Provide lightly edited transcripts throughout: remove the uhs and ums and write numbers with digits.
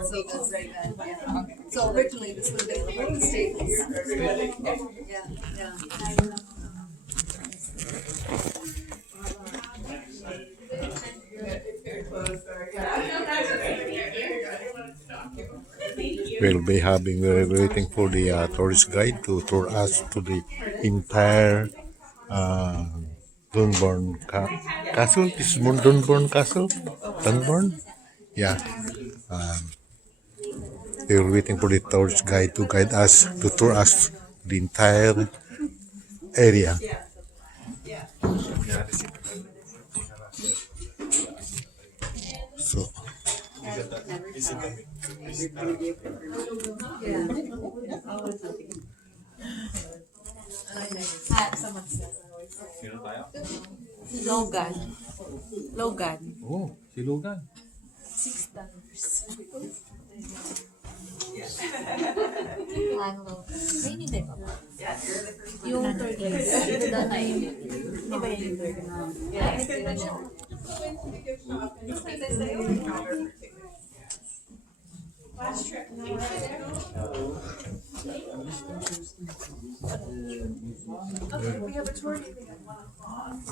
So that's right then. Yeah. So originally this would have been the real estate. Yeah, yeah. We're waiting for the tourist guide to tour us to the entire uh, Castle. This is Dunborn Castle? Dunborn? Yeah. We're waiting for the tourist guide to guide us, to tour us the entire area. So, Logan. Logan. Oh, si Logan. Ano? May hindi ba? Yung turquoise. Di ba yun yung turquoise?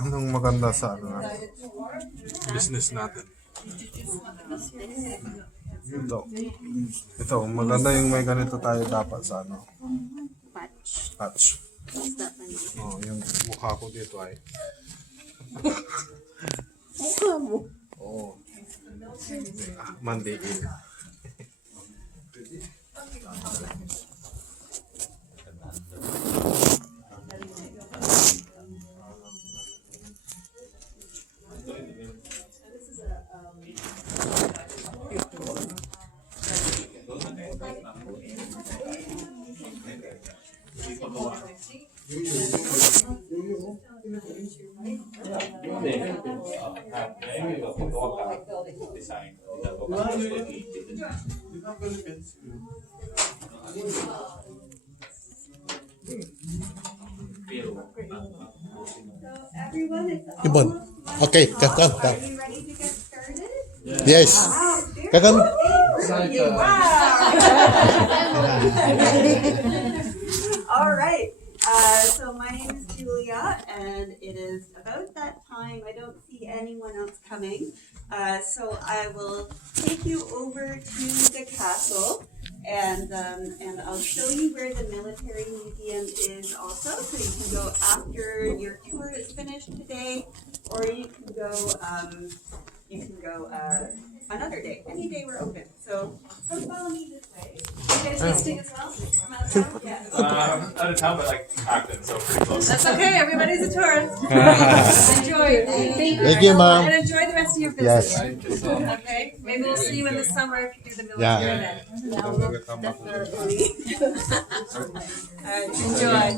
Anong maganda sa ano? Business natin. Ito, maganda yung may ganito tayo dapat sa ano? Patch. Oh, yung mukha ko dito ay. Mukha mo. Oo. Monday in. Ibon. Okay, come. Are you ready to get started? Yes. Come. All right. So my name is Julia, and it is about that time. I don't see anyone else coming. So I will take you over to the castle, and I'll show you where the military museum is also. So you can go after your tour is finished today, or you can go another day. Any day we're open. So come follow me this way. You guys visiting as well? From out of town? Yeah. Out of town, but like Acton, so pretty close. That's okay. Everybody's a tourist. Enjoy. Thank you, Mom. And enjoy the rest of your Yes. visit. Okay. Maybe we'll see you in the summer if you do the military Yeah. then. All right. Enjoy. All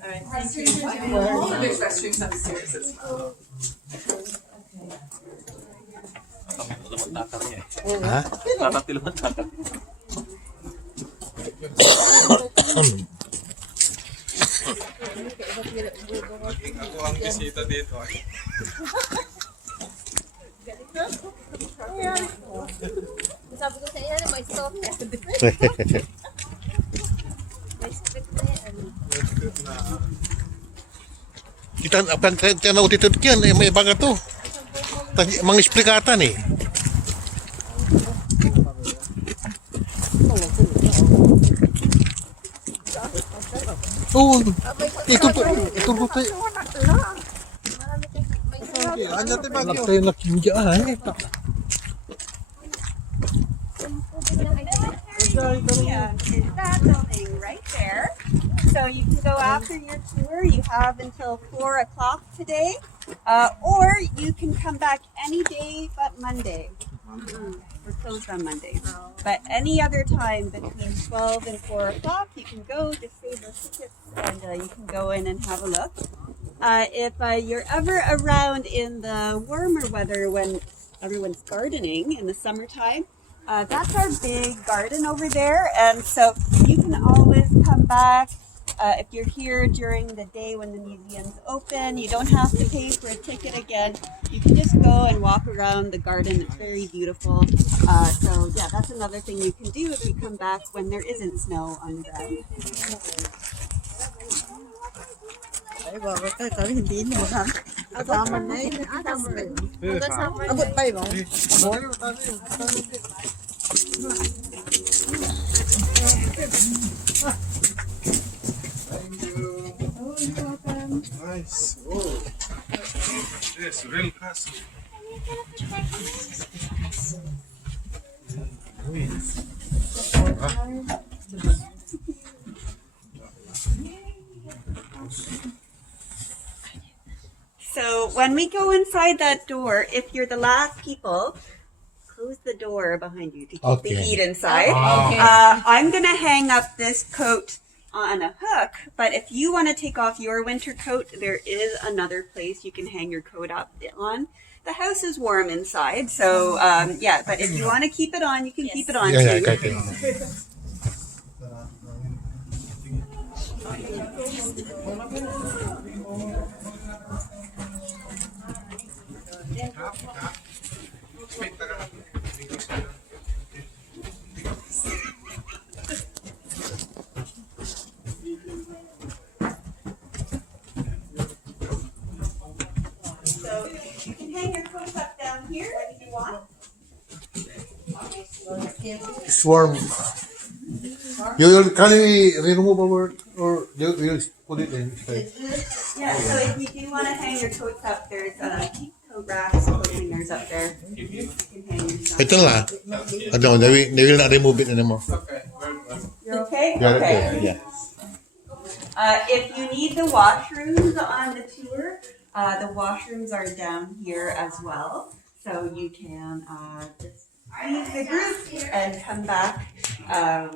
right. There's restrooms upstairs as well. Ha? Ako ang bisita dito ay. Sabi ko sa inyo, may stop na. May script na yan. Kita apa tanaw dito yan eh, may baga to. Mga explikatan eh. Oh, ito po tayo. Anya ti bagyo. Tayo laking dyan eh. Yeah, it's that building right there. So you can go after your tour. You have until 4 o'clock today, or you can come back any day but Monday. We're closed on Mondays, but any other time between 12 and 4 o'clock, you can go. Just save those tickets, and you can go in and have a look. If you're ever around in the warmer weather when everyone's gardening in the summertime, that's our big garden over there, and so you can always come back. If you're here during the day when the museum's open, you don't have to pay for a ticket again. You can just go and walk around the garden. It's very beautiful. So yeah, that's another thing you can do if you come back when there isn't snow on the ground. Ay, bakit ka? Sabi, hindi mo na. Kasama na eh. Abot pa yun. Nice. Oh. Yes, real castle. Uy. So when we go inside that door, if you're the last people, close the door behind you to keep the Okay. heat inside. Okay. I'm gonna hang up this coat on a hook, but if you want to take off your winter coat, there is another place you can hang your coat up on. The house is warm inside, so yeah. But if you want to keep it on, you can keep it on Yeah, too. kahit yun. So you can hang your coat up down here if you want. It's warm. You can we remove or you put it in? Yeah, so if you do want to hang your coats up, there's coat racks, coat hangers up there. You can hang your stuff. Ito lang. No, they will not remove it anymore. You're okay? Yeah, Okay. okay. Yeah. If you need the washrooms on the tour, the washrooms are down here as well. So you can just leave the group and come back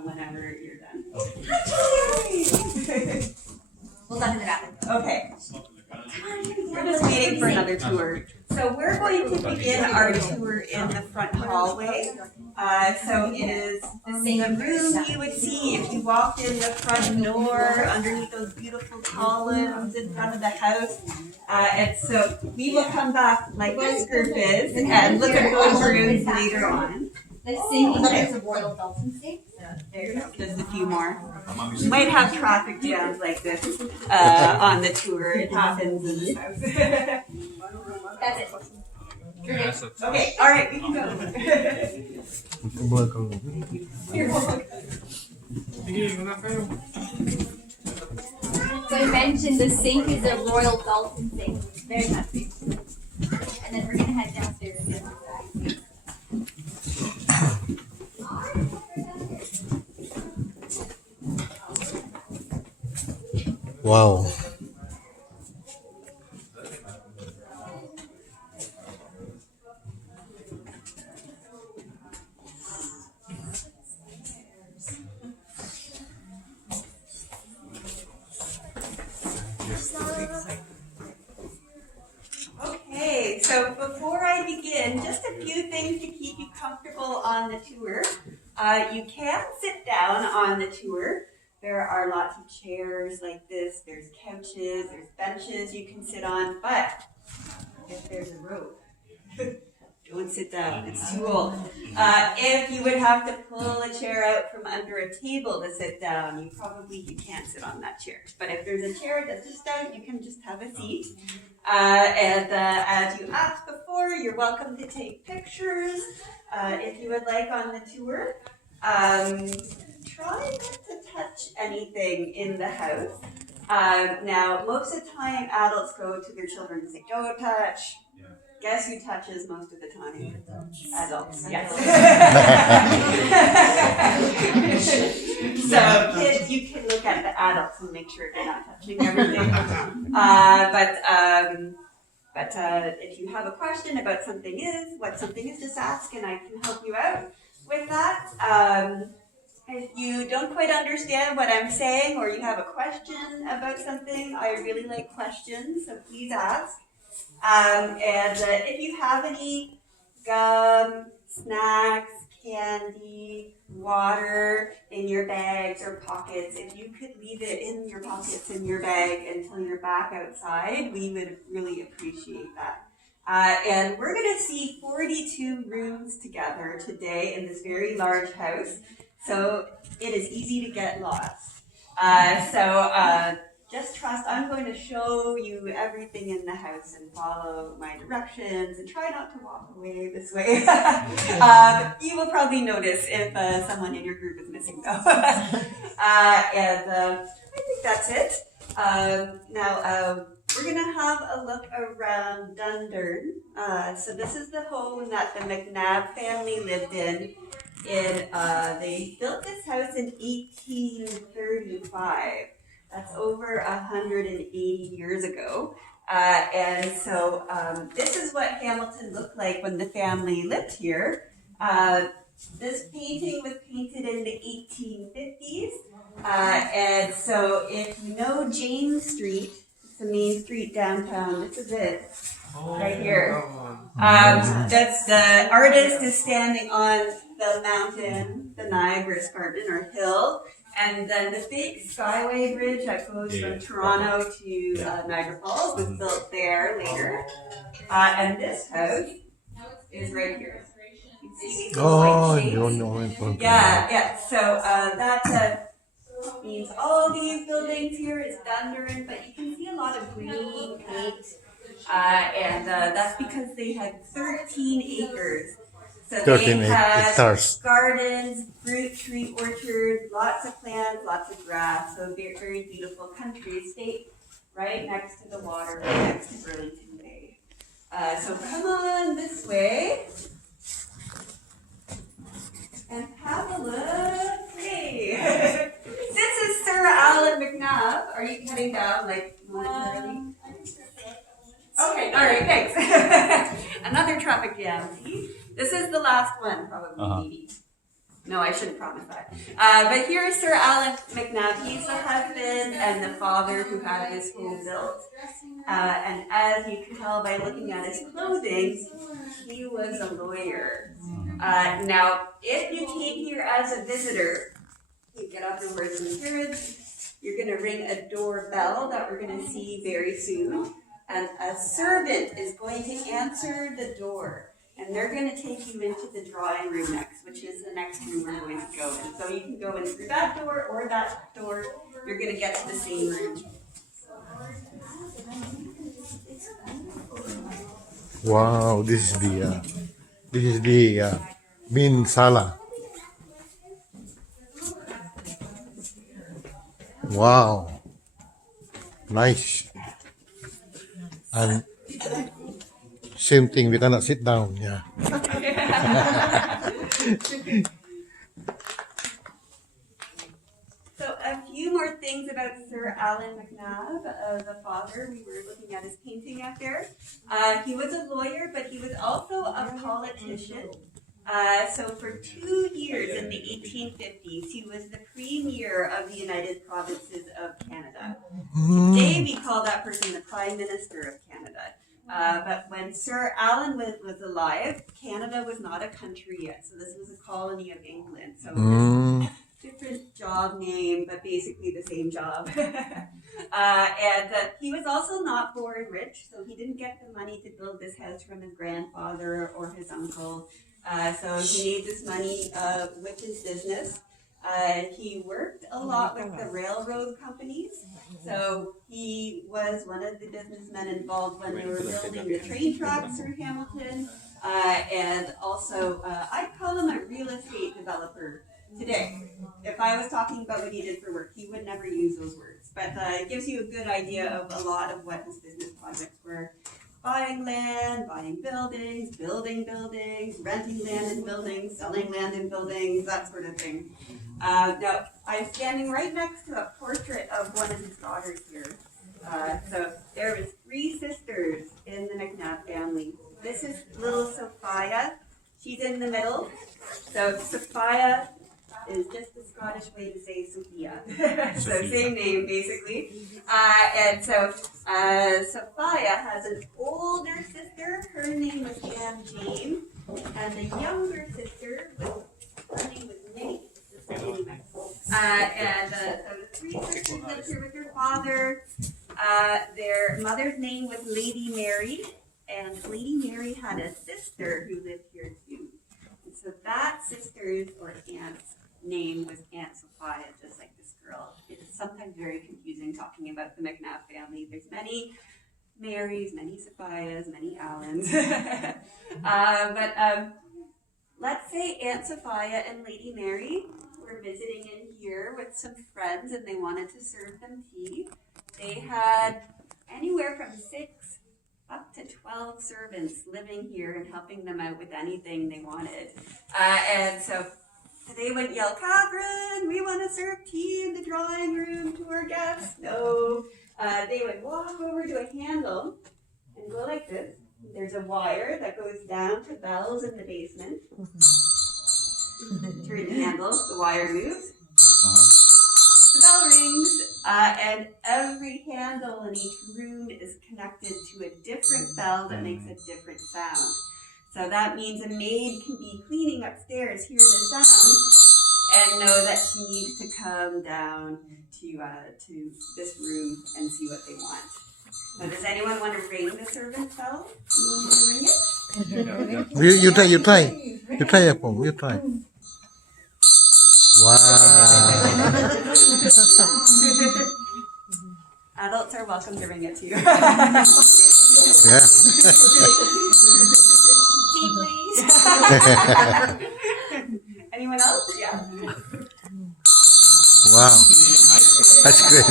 whenever you're done. We'll talk to the bathroom. Okay. We're just waiting for another tour. So we're going to begin our tour in the front hallway. So it is the room you would see if you walked in the front door underneath those beautiful columns in front of the house. And so we will come back like this group is and look at those rooms later on. The sink is a royal Belton sink. Just a few more. We might have traffic jams like this on the tour. It happens in this house. That's it. Okay, all right, we can go. You're welcome. So I mentioned the sink is a royal Belton sink. Very happy. And then we're gonna head downstairs. Wow. Okay, so before I begin, just a few things to keep you comfortable on the tour. You can sit down on the tour. There are lots of chairs like this, there's couches, there's benches you can sit on, but if there's a rope, don't sit down, it's too old. If you would have to pull a chair out from under a table to sit down, you can't sit on that chair. But if there's a chair that's just out, you can just have a seat. And as you asked before, you're welcome to take pictures if you would like on the tour. Try not to touch anything in the house. Now, most of the time, adults go to their children and say, "Don't touch." Guess who touches most of the time? Adults. Yes. So, kids, you can look at the adults and make sure they're not touching everything. But if you have a question about what something is, just ask, and I can help you out with that. If you don't quite understand what I'm saying or you have a question about something, I really like questions, so please ask. And if you have any gum, snacks, candy, water in your bags or pockets, if you could leave it in your pockets in your bag until you're back outside, we would really appreciate that. And we're going to see 42 rooms together today in this very large house. So it is easy to get lost. Just trust, I'm going to show you everything in the house and follow my directions and try not to walk away this way. You will probably notice if someone in your group is missing though. I think that's it. Now, we're going to have a look around UNDURN. So this is the home that the McNabb family lived in. They built this house in 1835. That's over 180 years ago. This is what Hamilton looked like when the family lived here. This painting was painted in the 1850s. And so if you know James Street, it's the main street downtown, this is it, right here. That's the artist is standing on the mountain, the Niagara Escarpment or hill. And then the big Skyway Bridge that goes from Toronto to Niagara Falls was built there later. And this house is right here. You see these little white shades? Yeah. So that means all these buildings here is UNDURN, but you can see a lot of green paint. That's because they had 13 acres. So 13 they had hectares. Gardens, fruit tree orchards, lots of plants, lots of grass. So very, very beautiful country estate right next to the water, right next to Burlington Bay. So come on this way and have a look. Hey, this is Sir Alan McNabb. Are you heading down like momentarily? Okay, all right, thanks. Another traffic jam. See? This is the last one, probably, maybe. No, I shouldn't promise that. But here is Sir Alan McNabb. He's the husband and the father who had this home built. And as you can tell by looking at his clothing, he was a lawyer. Now, if you came here as a visitor, you get up and wear some carriage. You're going to ring a doorbell that we're going to see very soon. And a servant is going to answer the door. And they're going to take you into the drawing room next, which is the next room we're going to go in. So you can go in through that door or that door. You're going to get to the same room. Wow, this is the main sala. Wow, nice. And same thing, we cannot sit down. Yeah. So a few more things about Sir Alan McNabb, the father. We were looking at his painting out there. He was a lawyer, but he was also a politician. So for 2 years in the 1850s, he was the Premier of the United Provinces of Canada. Today we call that person the Prime Minister of Canada. But when Sir Alan was alive, Canada was not a country yet. So this was a colony of England. So different job name, but basically the same job. He was also not born rich, so he didn't get the money to build this house from his grandfather or his uncle. So he made this money with his business. He worked a lot with the railroad companies. So he was one of the businessmen involved when they were building the train tracks through Hamilton. And also, I'd call him a real estate developer today. If I was talking about what he did for work, he would never use those words. But it gives you a good idea of a lot of what his business projects were. Buying land, buying buildings, building buildings, renting land in buildings, selling land in buildings, that sort of thing. Now, I'm standing right next to a portrait of one of his daughters here. So there was 3 sisters in the McNabb family. This is little Sophia. She's in the middle. So Sophia is just the Scottish way to say Sophia. So same name, basically. Sophia has an older sister. Her name was Anne Jane. And the younger sister, her name was Minnie. So the 3 sisters lived here with their father. Their mother's name was Lady Mary. and Lady Mary had a sister who lived here too. And so that sister's or aunt's name was Aunt Sophia, just like this girl. It's sometimes very confusing talking about the McNabb family. There's many Marys, many Sophias, many Allens. But let's say Aunt Sophia and Lady Mary were visiting in here with some friends and they wanted to serve them tea. They had anywhere from 6 up to 12 servants living here and helping them out with anything they wanted. And so they would yell, "Catherine, we want to serve tea in the drawing room to our guests." No. They would walk over to a handle and go like this. There's a wire that goes down to bells in the basement. Turn the handle, the wire moves. The bell rings, and every handle in each room is connected to a different bell that makes a different sound. So that means a maid can be cleaning upstairs, hear the sound, and know that she needs to come down to this room and see what they want. Now, does anyone want to ring the servant bell? Anyone want to ring it? You try. You try, Apong. You try. Wow. Adults are welcome to ring it too. Yeah. Tea, please. Anyone else? Yeah. Wow. Ice cream.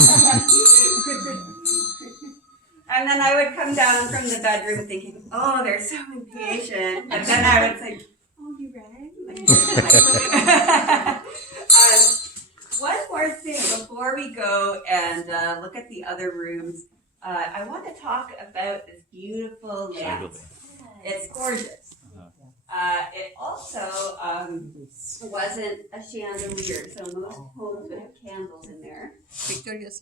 And then I would come down from the bedroom thinking, "Oh, they're so impatient." And then I would say, "Oh, you rang?" One more thing before we go and look at the other rooms. I want to talk about this beautiful lamp. It's gorgeous. It also wasn't a chandelier, so most homes would have candles in there.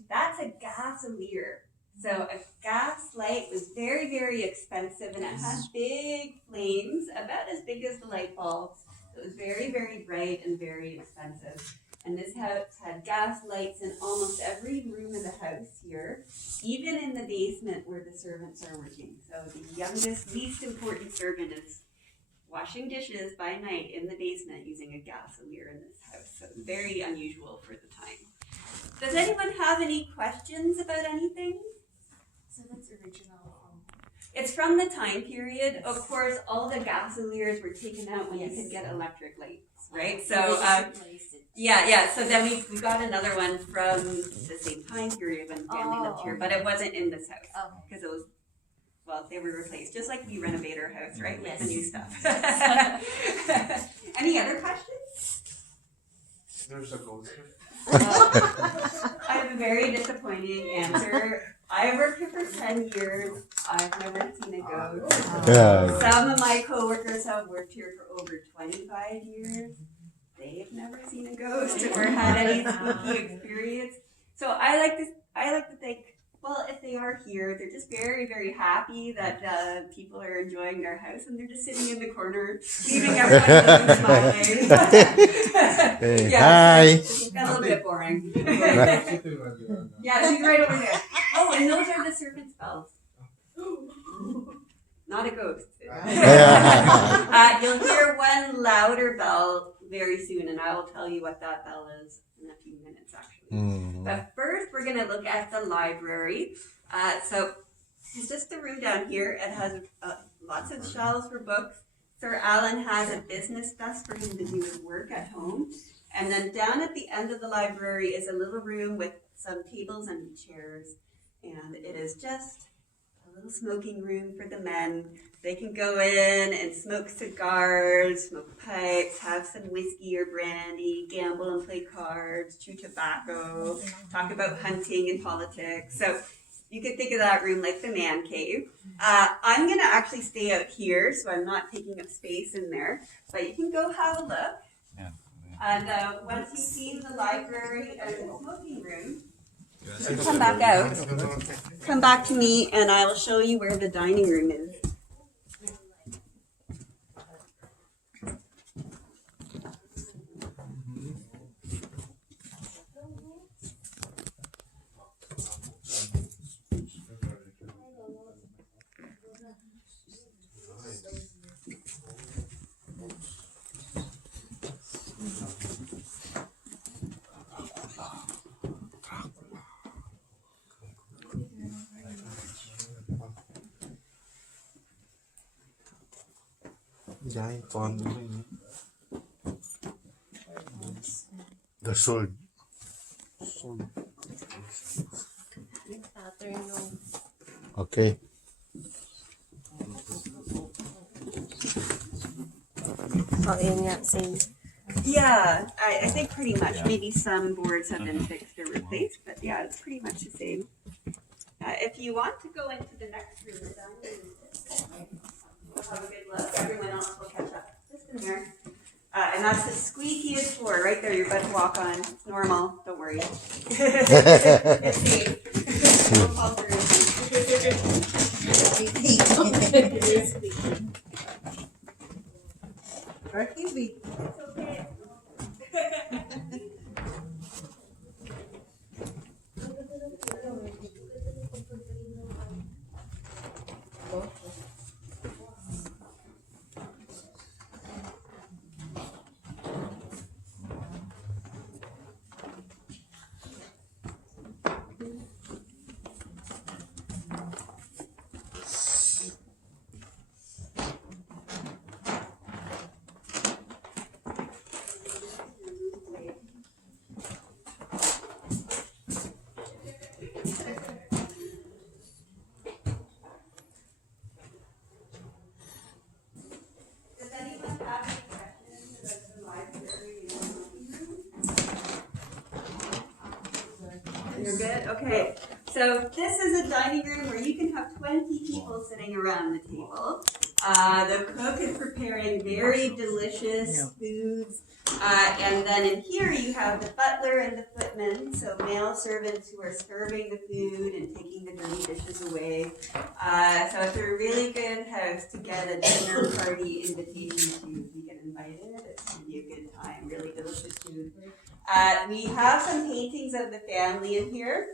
That's a gasolier. So a gas light was very, very expensive, and it had big flames, about as big as the light bulbs. So it was very, very bright and very expensive. And this house had gas lights in almost every room of the house here, even in the basement where the servants are working. So the youngest, least important servant is washing dishes by night in the basement using a gasolier in this house. So it's very unusual for the time. Does anyone have any questions about anything? So that's original. It's from the time period. Of course, all the gasoliers were taken out when you could get electric lights, right? So, yeah. So then we got another one from the same time period when the family lived here, but it wasn't in this house because it was, well, they were replaced, just like we renovate our house, right, with the new stuff. Any other questions? There's a ghost. I have a very disappointing answer. I worked here for 10 years. I've never seen a ghost. Yeah. Some of my coworkers have worked here for over 25 years. They've never seen a ghost or had any spooky experience. So I like to think, well, if they are here, they're just very, very happy that people are enjoying their house, and they're just sitting in the corner, leaving everyone smiling. Hey, Yeah, hi. it's got a little bit boring. Yeah, she's right over there. Oh, and those are the serpent's bells. Not a ghost. You'll hear one louder bell very soon, and I will tell you what that bell is in a few minutes, actually. But first, we're going to look at the library. So it's just the room down here. It has lots of shelves for books. Sir Alan has a business desk for him to do his work at home. And then down at the end of the library is a little room with some tables and chairs. And it is just a little smoking room for the men. They can go in and smoke cigars, smoke pipes, have some whiskey or brandy, gamble and play cards, chew tobacco, talk about hunting and politics. So you could think of that room like the man cave. I'm going to actually stay out here, so I'm not taking up space in there. But you can go have a look. And once you've seen the library and the smoking room, you come back out. Come back to me, and I will show you where the dining room is. Giant one. The sword. Pattern ng Okay. oh, yun nga, same. Yeah, I think pretty much. Maybe some boards have been fixed or replaced, but yeah, it's pretty much the same. If you want to go into the next room, we'll have a good look. Everyone else will catch up. Just in there. And that's the squeakiest floor right there. You're about to walk on. It's normal. Don't worry. It's safe. Don't fall through. It's okay. Does anyone have any questions about the library and You're good? Okay. So this is a dining room where you can have 20 people sitting around the table. The cook is preparing very delicious foods. And then in here you have the butler and the footman, so male servants who are serving the food and taking the dirty dishes away. So it's a really good house to get a dinner party invitation to. If you get invited, it's going to be a good time. Really delicious food. We have some paintings of the family in here.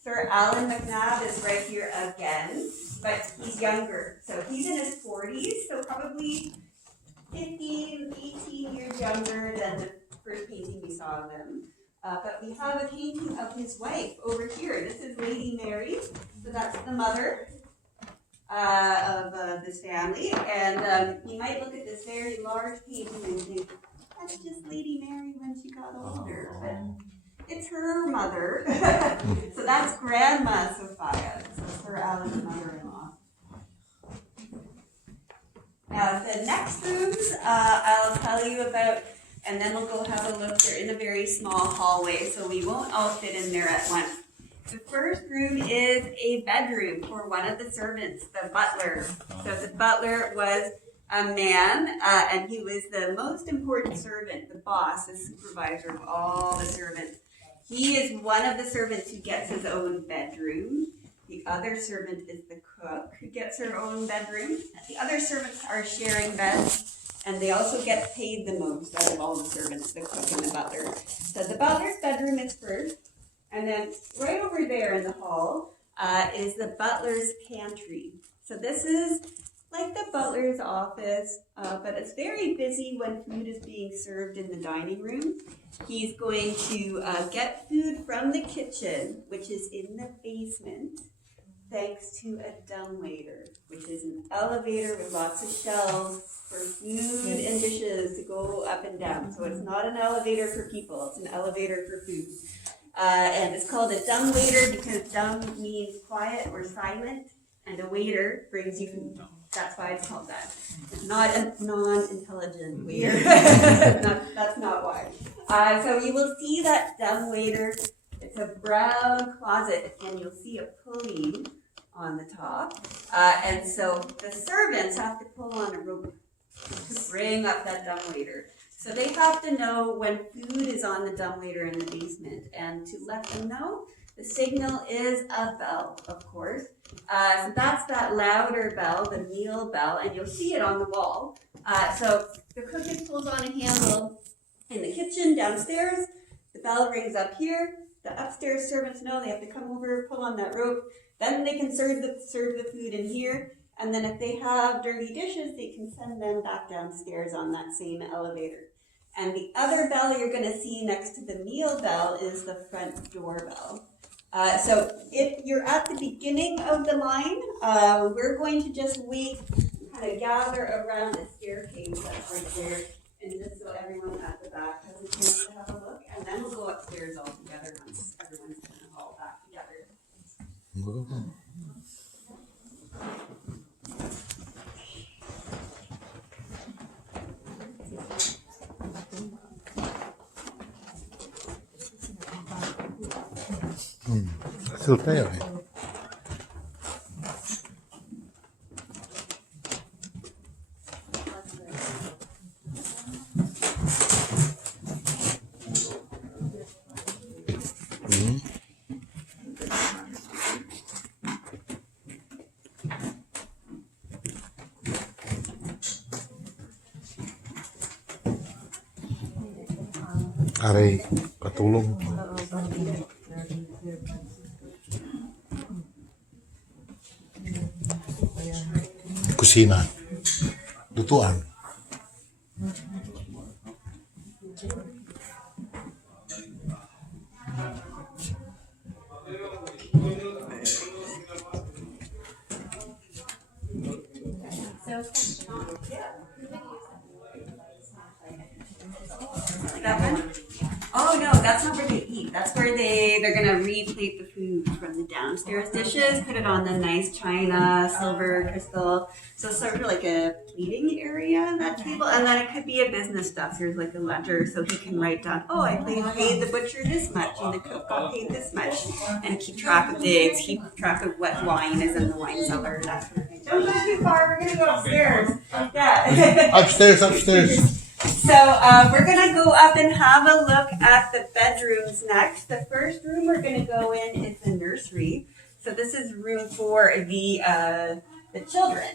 Sir Alan McNabb is right here again, but he's younger. So he's in his 40s, so probably 15, 18 years younger than the first painting we saw of him. But we have a painting of his wife over here. This is Lady Mary. So that's the mother of this family. And you might look at this very large painting and think, that's just Lady Mary when she got older. But it's her mother. So that's Grandma Sophia. So Sir Alan's mother-in-law. Now the next rooms I'll tell you about, and then we'll go have a look. They're in a very small hallway, so we won't all fit in there at once. The first room is a bedroom for one of the servants, the butler. So the butler was a man, and he was the most important servant, the boss, the supervisor of all the servants. He is one of the servants who gets his own bedroom. The other servant is the cook, who gets her own bedroom. The other servants are sharing beds, and they also get paid the most out of all the servants, the cook and the butler. So the butler's bedroom is first, and then right over there in the hall is the butler's pantry. So this is like the butler's office, but it's very busy when food is being served in the dining room. He's going to get food from the kitchen, which is in the basement, thanks to a dumbwaiter, which is an elevator with lots of shelves for food and dishes to go up and down. So it's not an elevator for people, it's an elevator for food. And it's called a dumbwaiter because dumb means quiet or silent, and a waiter brings you food. That's why it's called that. It's not a non-intelligent waiter. That's not why. So you will see that dumbwaiter. It's a brown closet, and you'll see a pulley on the top. And so the servants have to pull on a rope to bring up that dumbwaiter. So they have to know when food is on the dumbwaiter in the basement, and to let them know, the signal is a bell, of course. So that's that louder bell, the meal bell, and you'll see it on the wall. So the cook just pulls on a handle in the kitchen downstairs. The bell rings up here. The upstairs servants know they have to come over, pull on that rope. Then they can serve the food in here. And then if they have dirty dishes, they can send them back downstairs on that same elevator. And the other bell you're going to see next to the meal bell is the front door bell. So if you're at the beginning of the line, we're going to just wait kind of gather around the staircase that's right there. And just so everyone at the back has a chance to have a look. And then we'll go upstairs all together once everyone's kind of all back together. Still tayo eh. Aray, katulong. Kusina. Lutuan. That one? Oh no, that's not where they eat. That's where they're gonna replate the food from the downstairs dishes, put it on the nice china, silver, crystal. So it's sort of like a plating area, that table. And then it could be a business stuff. There's like a ledger so he can write down, oh, I paid the butcher this much and the cook got paid this much. And keep track of digs, keep track of what wine is in the wine cellar, that sort of thing. Don't go too far, we're gonna go upstairs. Yeah. Upstairs. So we're gonna go up and have a look at the bedrooms next. The first room we're gonna go in is the nursery. So this is room for the children.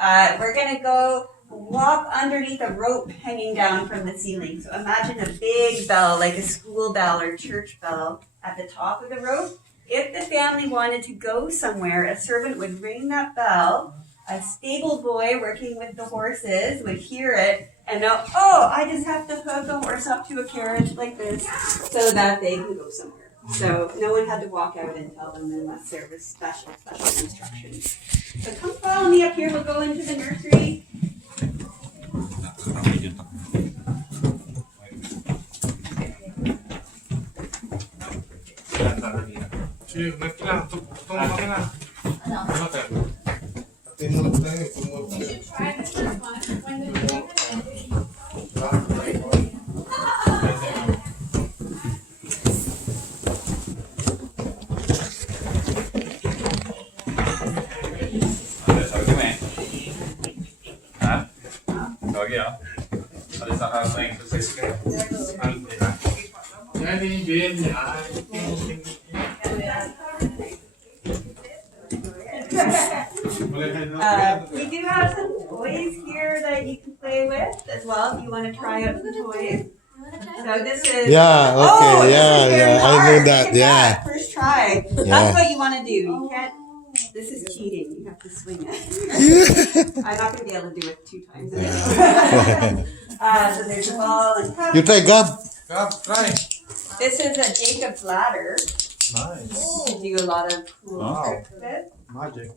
We're gonna go walk underneath a rope hanging down from the ceiling. So imagine a big bell, like a school bell or church bell, at the top of the rope. If the family wanted to go somewhere, a servant would ring that bell. A stable boy working with the horses would hear it and know, oh, I just have to hook a horse up to a carriage like this so that they can go somewhere. So no one had to walk out and tell them unless there was special instructions. So come follow me up here. We'll go into the nursery. We do have some toys here that you can play with as well if you want to try out some toys. So this is Yeah, okay, yeah, I know that, yeah. First try. Yeah. That's what you want to do. You can't. This is cheating. You have to swing it. I'm not going to be able to do it 2 times. So there's a ball and cup. You try, Gab. Try. This is a Jacob's ladder. Nice. You do a lot of cool Wow. tricks with it. Magic.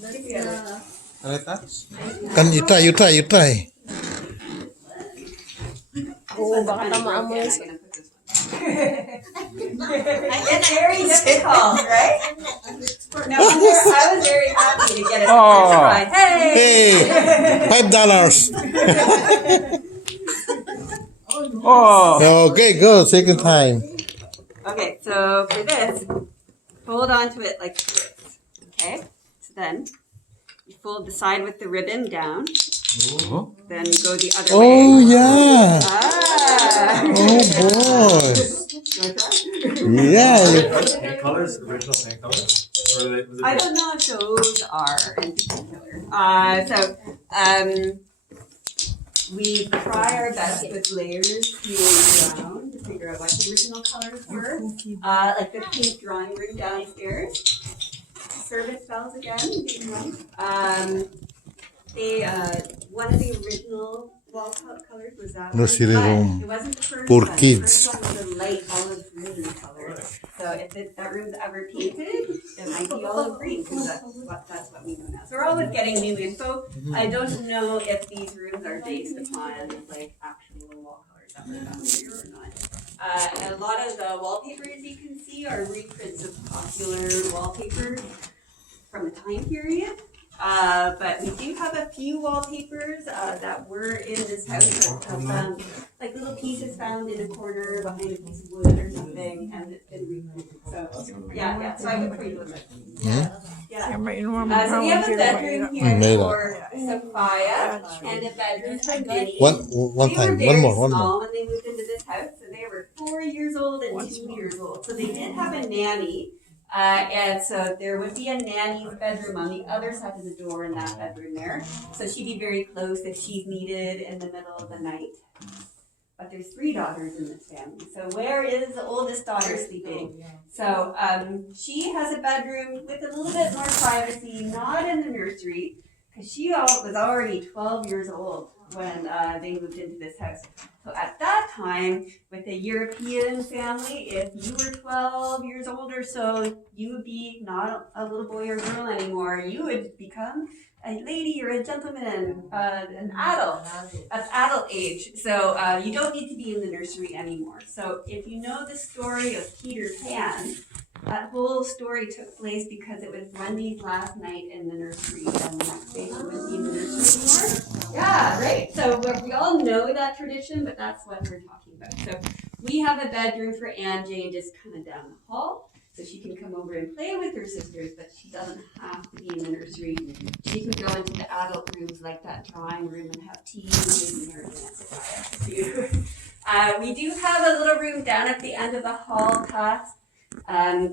Look at the other. Can I touch? Kan you try. Oo, baka tama-amoy. I'm gonna put this one. It's very difficult, right? No, I was very happy to get it the first try. Hey! Hey, $5. Oh. Okay, go, second time. Okay, so for this, hold on to it like this. Okay? So then, you fold the side with the ribbon down. Then you go the other way. Oh, yeah. Ah! Oh, boy. Like that? Yeah. Paint colors, original paint colors? Or was it I don't know if those are in particular. We try our best with layers peeling down to figure out what the original colors were. Like the pink drawing room downstairs. Service bells again. One of the original wall colors was that Nursery one, but room it wasn't the first for one. kids. The first one was a light olive green color. So if that room's ever painted, it might be olive green because that's what we know now. So we're always getting new info. I don't know if these rooms are based upon like actual wall colors that were found here or not. A lot of the wallpapers you can see are reprints of popular wallpapers from the time period. But we do have a few wallpapers that were in this house that have like little pieces found in a corner behind a piece of wood or something, and it's been reprinted. So yeah. So I would put those up. Yeah. So we have a bedroom here for Sophia and a bedroom for Minnie. One time, They were one more. very small when they moved into this house, and they were 4 years old and 2 years old. So they did have a nanny. And so there would be a nanny's bedroom on the other side of the door in that bedroom there. So she'd be very close if she's needed in the middle of the night. But there's 3 daughters in this family. So where is the oldest daughter sleeping? So she has a bedroom with a little bit more privacy, not in the nursery, because she was already 12 years old when they moved into this house. So at that time, with a European family, if you were 12 years old or so, you would be not a little boy or girl anymore. You would become a lady or a gentleman, an adult. That's adult age. So you don't need to be in the nursery anymore. So if you know the story of Peter Pan, that whole story took place because it was Wendy's last night in the nursery, and the next day she wouldn't be in the nursery anymore. Yeah, right. So we all know that tradition, but that's what we're talking about. So we have a bedroom for Anne Jane just kind of down the hall, so she can come over and play with her sisters, but she doesn't have to be in the nursery. She can go into the adult rooms like that drawing room and have tea and maybe her dance. We do have a little room down at the end of the hall past Anne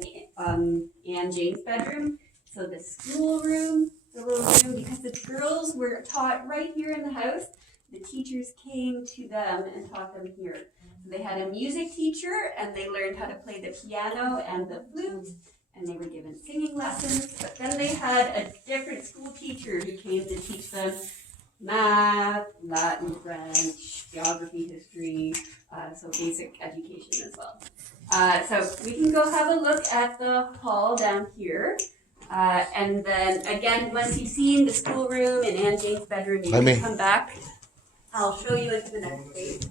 Jane's bedroom. So the school room, the little room, because the girls were taught right here in the house, the teachers came to them and taught them here. So they had a music teacher and they learned how to play the piano and the flute, and they were given singing lessons. But then they had a different school teacher who came to teach them math, Latin, French, geography, history, so basic education as well. So we can go have a look at the hall down here. And then again, once you've seen the schoolroom and Anne Jane's bedroom, you can come back. I'll show you into the next page.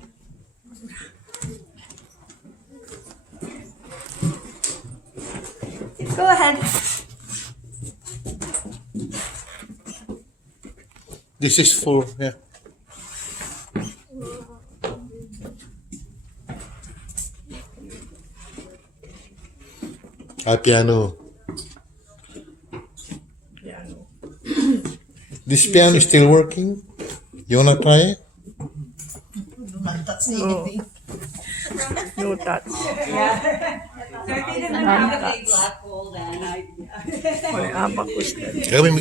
Go ahead. This is for, yeah. Piano. This piano is still working? You wanna try it? No touch. Yeah. So if they didn't have a big black hole, then Wala abacus. Gawin.